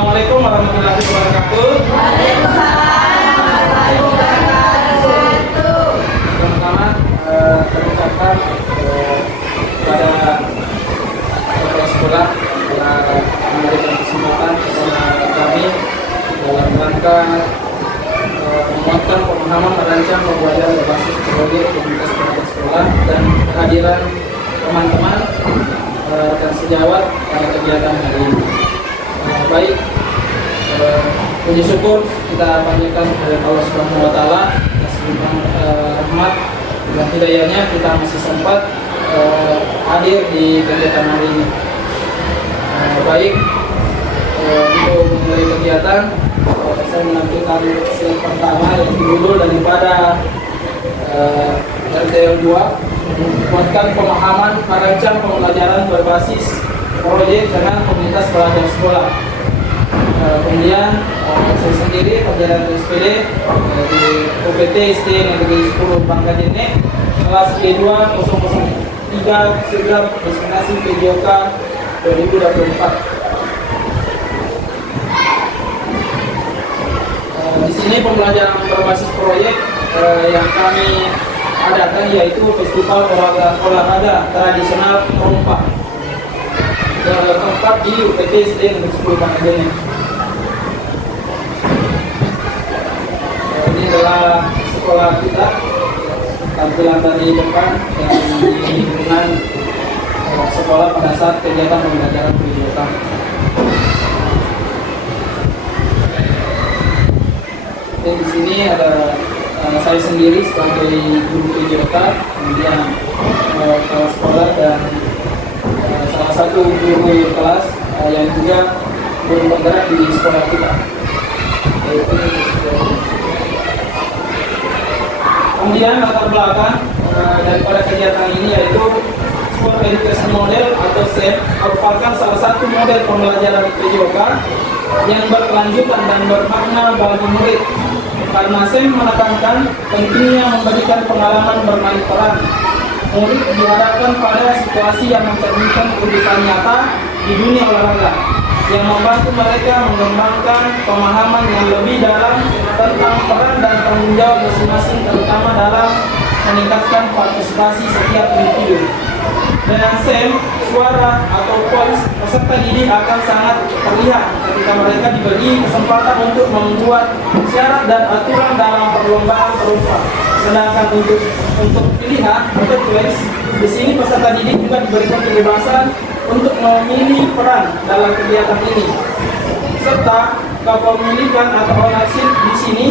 Assalamualaikum warahmatullahi wabarakatuh. Waalaikumsalam warahmatullahi wabarakatuh. Pertama-tama kami ucapkan kepada kepala sekolah telah memberikan kesempatan kepada kami dalam rangka menguatkan pemahaman merancang pembelajaran berbasis proyek komunitas perangkat sekolah dan kehadiran teman-teman dan sejawat pada kegiatan hari ini. Baik, puji syukur kita panjatkan kepada Allah Subhanahu wa Ta'ala atas rahmat dan hidayahnya kita masih sempat hadir di kegiatan hari ini. Baik, untuk memulai kegiatan saya menampilkan slide pertama yang judul daripada RTL 2 menguatkan pemahaman merancang pembelajaran berbasis proyek dengan komunitas pelajar sekolah. Kemudian saya sendiri pelajaran SPD di UPT SD Negeri 10 Bangka Dene kelas E2 003 Sergap Destinasi PJOK 2024. Di sini pembelajaran berbasis proyek yang kami adakan yaitu Festival Olahraga Tradisional Rompa tempat di UPT SD Negeri 10 Bangka Dene. Ini adalah sekolah kita, tampilan dari depan dan di lingkungan sekolah pada saat kegiatan pembelajaran PJOK. Dan di sini ada saya sendiri sebagai guru PJOK, kemudian kepala sekolah dan salah satu guru kelas yang juga bergerak di sekolah kita. Kemudian latar belakang daripada kegiatan ini yaitu Sport Education Model atau SEM merupakan salah satu model pembelajaran PJOK yang berkelanjutan dan bermakna bagi murid. Karena SEM menekankan pentingnya memberikan pengalaman bermain peran. Murid diharapkan pada situasi yang mencerminkan kehidupan nyata di dunia olahraga, yang membantu mereka mengembangkan pemahaman yang lebih dalam tentang peran dan tanggung jawab masing-masing, terutama dalam meningkatkan partisipasi setiap individu. Dengan SEM, suara atau voice peserta didik akan sangat terlihat ketika mereka diberi kesempatan untuk membuat syarat dan aturan dalam perlombaan perumpa. Sedangkan untuk pilihan atau choice, di sini peserta didik juga diberikan kebebasan untuk memilih peran dalam kegiatan ini. Serta kepemilikan atau ownership di sini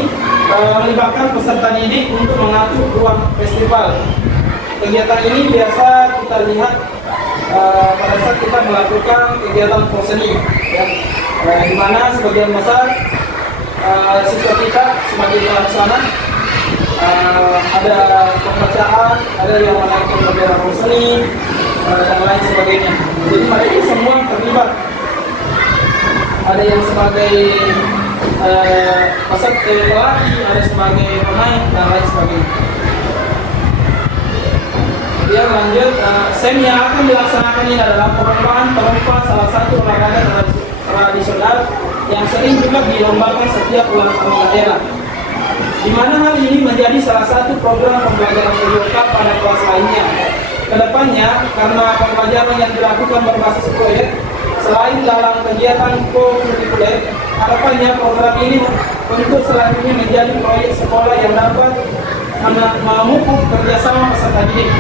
melibatkan peserta didik untuk mengatur ruang festival. Kegiatan ini biasa kita lihat pada saat kita melakukan kegiatan proseni, ya, di mana sebagian besar siswa kita sebagai pelaksana ada pembacaan, ada yang menaikkan bendera proseni dan lain sebagainya. Jadi mereka semua terlibat. Ada yang sebagai peserta pelatih, ada sebagai pemain dan lain sebagainya. Dia lanjut, SEM yang akan dilaksanakan ini adalah perlombaan perumpa, salah satu olahraga tradisional yang sering juga dilombakan setiap ulang tahun daerah. Di mana hal ini menjadi salah satu program pembelajaran PJOK pada kelas lainnya. Kedepannya, karena pembelajaran yang dilakukan berbasis proyek, selain dalam kegiatan co-kurikuler, harapannya program ini untuk selanjutnya menjadi proyek sekolah yang dapat memupuk kerjasama peserta didik.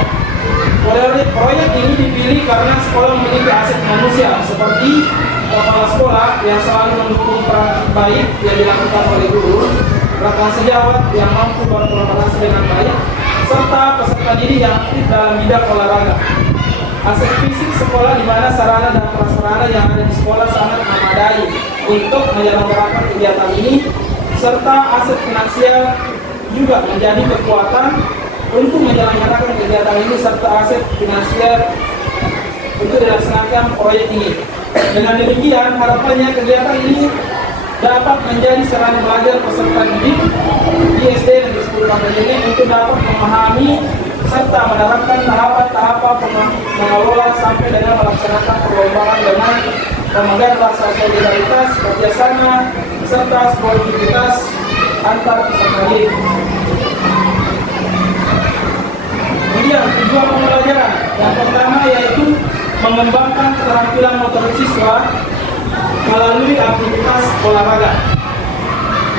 Proyek ini dipilih karena sekolah memiliki aset manusia seperti kepala sekolah yang selalu mendukung peran baik yang dilakukan oleh guru, rekan sejawat yang mampu berkolaborasi dengan baik, serta peserta didik yang aktif dalam bidang olahraga. Aset fisik sekolah di mana sarana dan prasarana yang ada di sekolah sangat memadai untuk menyelenggarakan kegiatan ini, serta aset finansial juga menjadi kekuatan untuk menyelenggarakan kegiatan ini, serta aset finansial untuk dilaksanakan proyek ini. Dengan demikian, harapannya kegiatan ini dapat menjadi sarana belajar peserta didik di SD Negeri 10 Bangka Dene untuk dapat memahami serta menerapkan tahapan-tahapan mengelola sampai dengan melaksanakan perlombaan dengan pemegang rasa solidaritas, kerjasama, serta sportivitas antar peserta didik. Kemudian tujuan pembelajaran yang pertama yaitu mengembangkan keterampilan motorik siswa melalui aktivitas olahraga.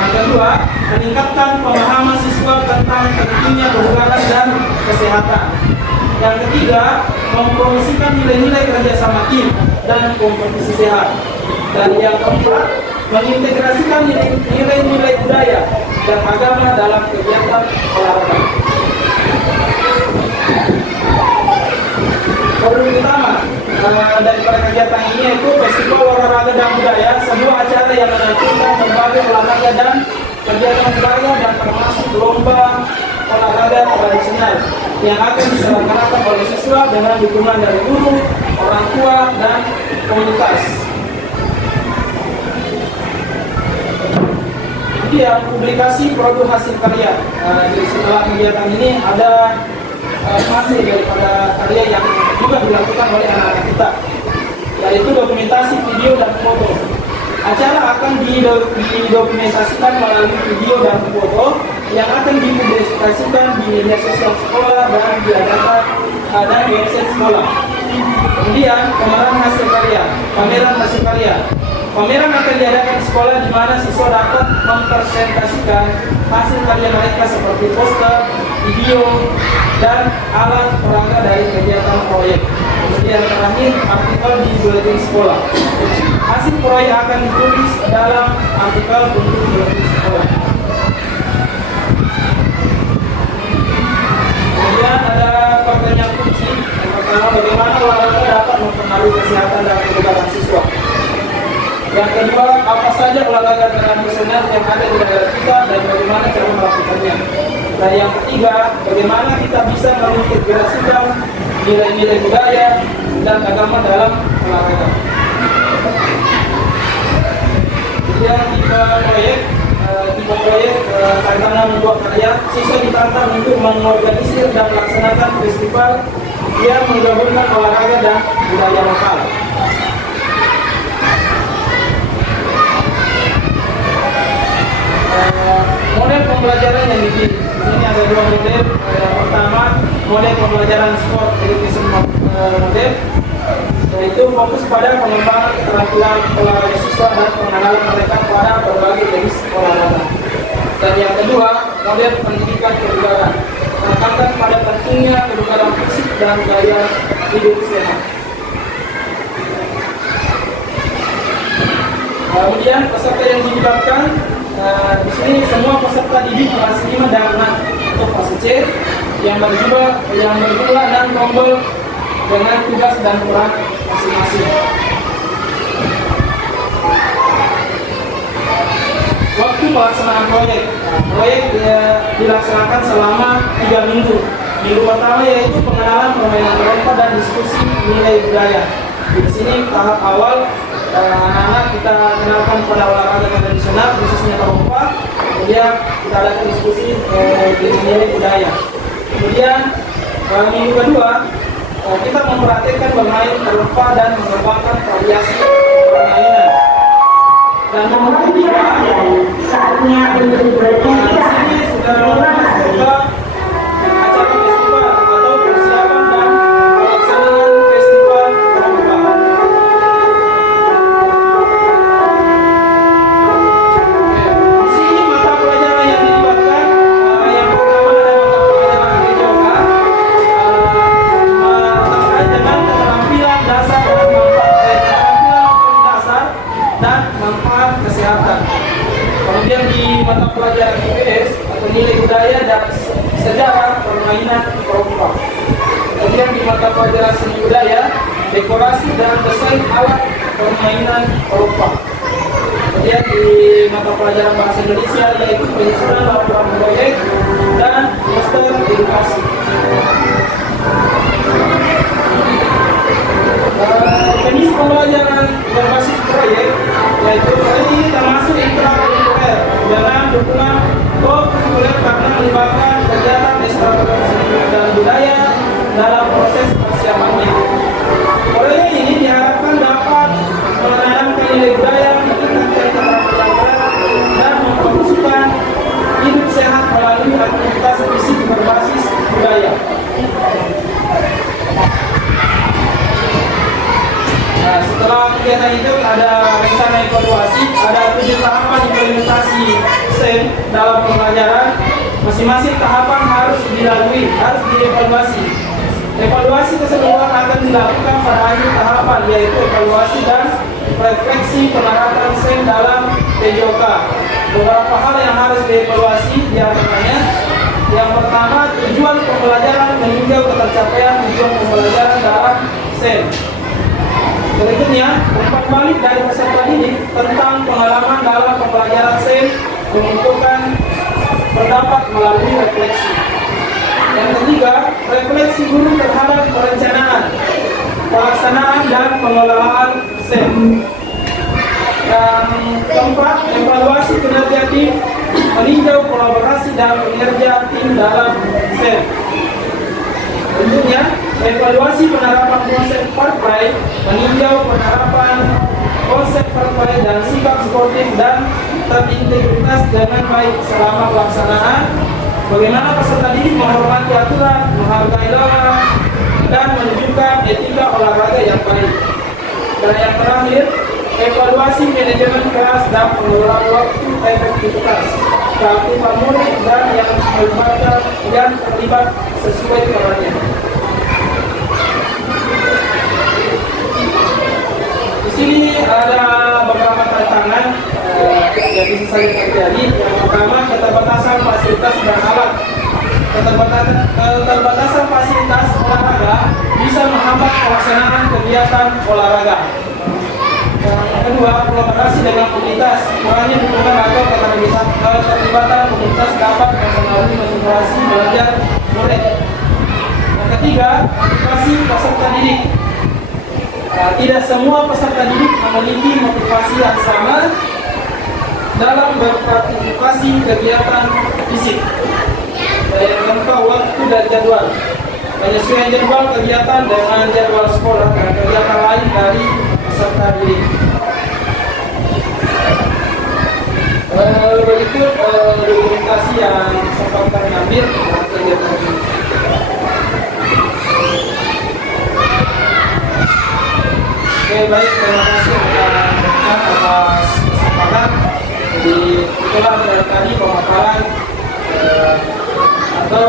Yang kedua, meningkatkan pemahaman siswa tentang pentingnya kebugaran dan kesehatan. Yang ketiga, mempromosikan nilai-nilai kerjasama tim dan kompetisi sehat. Dan yang keempat, mengintegrasikan nilai-nilai budaya dan agama dalam kegiatan olahraga. Poin utama daripada kegiatan ini yaitu Festival Olahraga dan Budaya, sebuah acara yang menantikan berbagai olahraga dan kegiatan budaya dan termasuk lomba olahraga tradisional yang akan diselenggarakan oleh siswa dengan dukungan dari guru, orang tua, dan komunitas. Kemudian publikasi produk hasil karya. Jadi setelah kegiatan ini ada hasil daripada karya yang juga dilakukan oleh anak-anak kita, yaitu dokumentasi video dan foto. Acara akan didokumentasikan melalui video dan foto yang akan dipublikasikan di media sosial sekolah dan diadakan dan di website sekolah. Kemudian pameran hasil karya. Pameran akan diadakan di sekolah di mana siswa dapat mempresentasikan hasil karya mereka seperti poster, video, dan alat peraga dari kegiatan proyek. Kemudian terakhir, artikel di buletin sekolah. Hasil proyek akan ditulis dalam artikel untuk buletin sekolah. Kemudian ada pertanyaan kunci. Yang pertama, bagaimana olahraga dapat mempengaruhi kesehatan dan kebugaran siswa? Yang kedua, apa saja olahraga tradisional yang ada di daerah kita dan bagaimana cara melakukannya? Dan yang ketiga, bagaimana kita bisa mengintegrasikan nilai-nilai budaya dan agama dalam olahraga? Kemudian tipe proyek tantangan membuat karya, siswa ditantang untuk mengorganisir dan melaksanakan festival yang menggabungkan olahraga dan budaya lokal. Model pembelajaran yang dipilih, ini ada dua model. Yang pertama, model pembelajaran sport education model, yaitu fokus pada pengembangan keterampilan olahraga siswa dan pengenalan mereka pada berbagai jenis olahraga. Dan yang kedua, model pendidikan kebugaran, menekankan pada pentingnya kebugaran fisik dan gaya hidup sehat. Kemudian peserta yang dilibatkan. Di sini semua peserta didik kelas 5 dan 6 untuk fase C yang berjumlah 6 tombol dengan tugas dan peran masing-masing. Waktu pelaksanaan proyek dilaksanakan selama 3 minggu. Minggu pertama yaitu pengenalan permainan terompa dan diskusi nilai budaya. Di sini tahap awal anak-anak kita kenalkan pada olahraga tradisional khususnya terompa, kemudian kita ada diskusi nilai budaya. Kemudian minggu kedua kita memperhatikan bermain terompa dan mengembangkan variasi permainan. Dan nomor ketiga, saatnya untuk di sini sudah masuk ke acara festival atau persiapan dan pelaksanaan festival terompa. Kemudian di mata pelajaran IPS atau nilai budaya dan sejarah permainan terompa. Kemudian di mata pelajaran seni budaya, dekorasi dan desain alat permainan terompa. Kemudian di mata pelajaran bahasa Indonesia yaitu penyusunan laporan proyek dan master edukasi. Jenis pembelajaran berbasis proyek yaitu ini termasuk intrakurikuler dengan dukungan co-kurikuler karena melibatkan kegiatan ekstrakurikuler seni dan budaya dalam proses persiapannya. Proyek ini diharapkan dapat dievaluasi. Ada 7 tahapan implementasi SEM dalam pembelajaran. Masing-masing tahapan harus dilalui, harus dievaluasi. Evaluasi keseluruhan akan dilakukan pada akhir tahapan, yaitu evaluasi dan refleksi penerapan SEM dalam PJOK. Beberapa hal yang harus dievaluasi diantaranya: yang pertama, tujuan pembelajaran meninjau ketercapaian tujuan pembelajaran dalam SEM. Berikutnya, umpan balik dari peserta didik tentang pengalaman dalam pembelajaran SEM, mengumpulkan pendapat melalui refleksi. Yang ketiga, refleksi guru terhadap perencanaan, pelaksanaan dan pengelolaan SEM. Yang keempat, evaluasi kinerja tim, meninjau kolaborasi dan kinerja tim dalam SEM. Berikutnya, evaluasi penerapan konsep fair play, meninjau penerapan konsep fair play dan sikap sportif dan terintegritas dengan baik selama pelaksanaan. Bagaimana peserta didik menghormati aturan, menghargai lawan, dan menunjukkan etika olahraga yang baik. Dan yang terakhir, evaluasi manajemen kelas dan pengelolaan waktu efektivitas, keaktifan murid dan yang melibatkan yang terlibat sesuai perannya. Di sini ada beberapa tantangan yang bisa saja terjadi. Yang pertama, keterbatasan fasilitas dan alat. Keterbatasan fasilitas olahraga bisa menghambat pelaksanaan kegiatan olahraga. Yang kedua, kolaborasi dengan komunitas. Kurangnya dukungan atau keterlibatan komunitas dapat mempengaruhi motivasi belajar murid. Yang ketiga, motivasi peserta didik. Tidak semua peserta didik memiliki motivasi yang sama dalam berpartisipasi kegiatan fisik. Yang keempat, waktu dan jadwal. Penyesuaian jadwal kegiatan dengan jadwal sekolah dan kegiatan lain dari peserta didik. Berikut dokumentasi yang sempat kami ambil kegiatan ini. Oke, baik, terima kasih atas kesempatan. Jadi itulah tadi pemaparan atau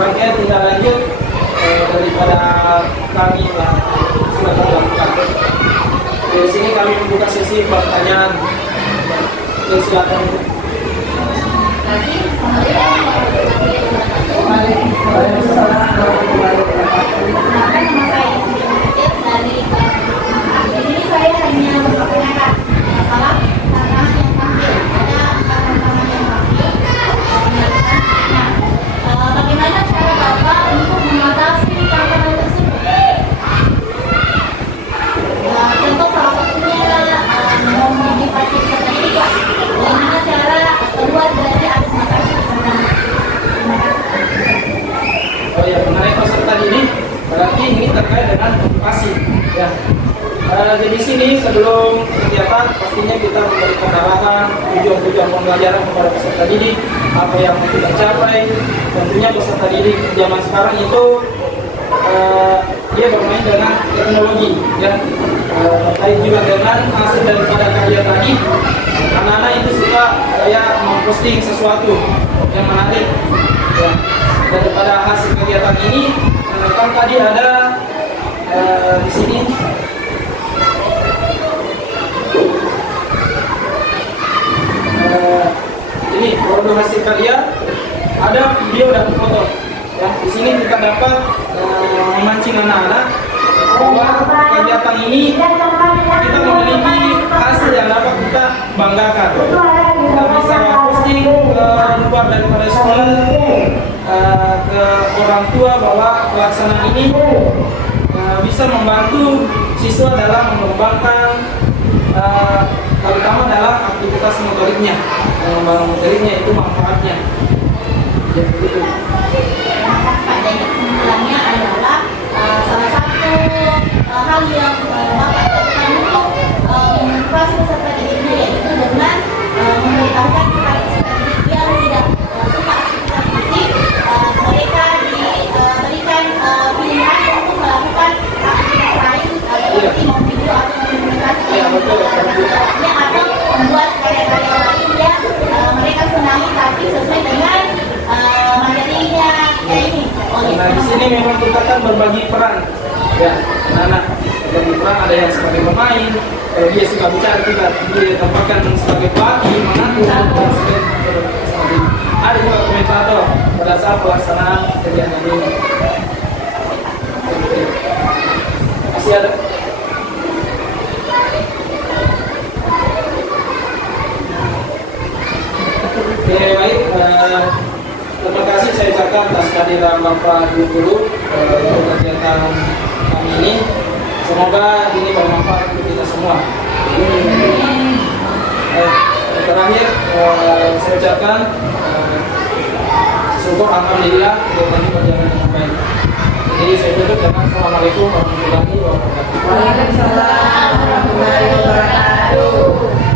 bagian tindak lanjut daripada kami yang sudah lakukan. Di sini kami membuka sesi pertanyaan. Oke, silakan. Di sini saya hanya mempertanyakan masalah tantangan yang tampil. Ada 4 tantangan yang tampil. Nah, bagaimana cara Bapak untuk mengatasi tantangan tersebut? Contoh salah satunya memotivasi peserta didik. Bagaimana cara keluar dari argumentasi tantangan? Oh ya, mengenai peserta didik, berarti ini terkait dengan motivasi. Ya. Jadi sini sebelum kegiatan pastinya kita memberikan arahan tujuan-tujuan pembelajaran kepada peserta didik, apa yang mau kita capai. Tentunya peserta didik zaman sekarang itu dia bermain dengan teknologi, ya. Terkait juga dengan hasil daripada karya tadi, anak-anak itu suka memposting sesuatu yang menarik, ya. Daripada hasil kegiatan ini, kan tadi ada di sini. Ini produk hasil karya, ada video dan foto. Ya, di sini kita dapat memancing anak-anak bahwa kegiatan ini kita memiliki hasil yang dapat kita banggakan. Kita bisa posting keluar daripada sekolah ke orang tua bahwa pelaksanaan ini bisa membantu siswa dalam mengembangkan terutama dalam aktivitas motoriknya. Mengembangkan motoriknya itu manfaatnya. Ya, begitu. Pada kesimpulannya adalah salah satu hal yang Bapak lakukan untuk memotivasi peserta didiknya yaitu dengan memberitahukan kepada peserta didik yang tidak suka aktivitas fisik, mereka diberikan pilihan untuk melakukan aktivitas lain seperti mau video atau komunikasi yang berbagi peran, ya anak-anak berbagi peran. Ada yang sebagai pemain, kalau dia suka bicara kita dia tempatkan sebagai pelatih, mengatur, dan sebagai ada juga komentator pada saat pelaksanaan kegiatan ini. Masih ada. Oke, baik. Terima kasih saya ucapkan atas kehadiran Bapak Ibu Guru untuk kegiatan kami ini. Semoga ini bermanfaat untuk kita semua. Terakhir saya ucapkan syukur alhamdulillah kegiatan ini berjalan dengan baik. Jadi saya tutup dengan Assalamualaikum warahmatullahi wabarakatuh. Waalaikumsalam warahmatullahi wabarakatuh.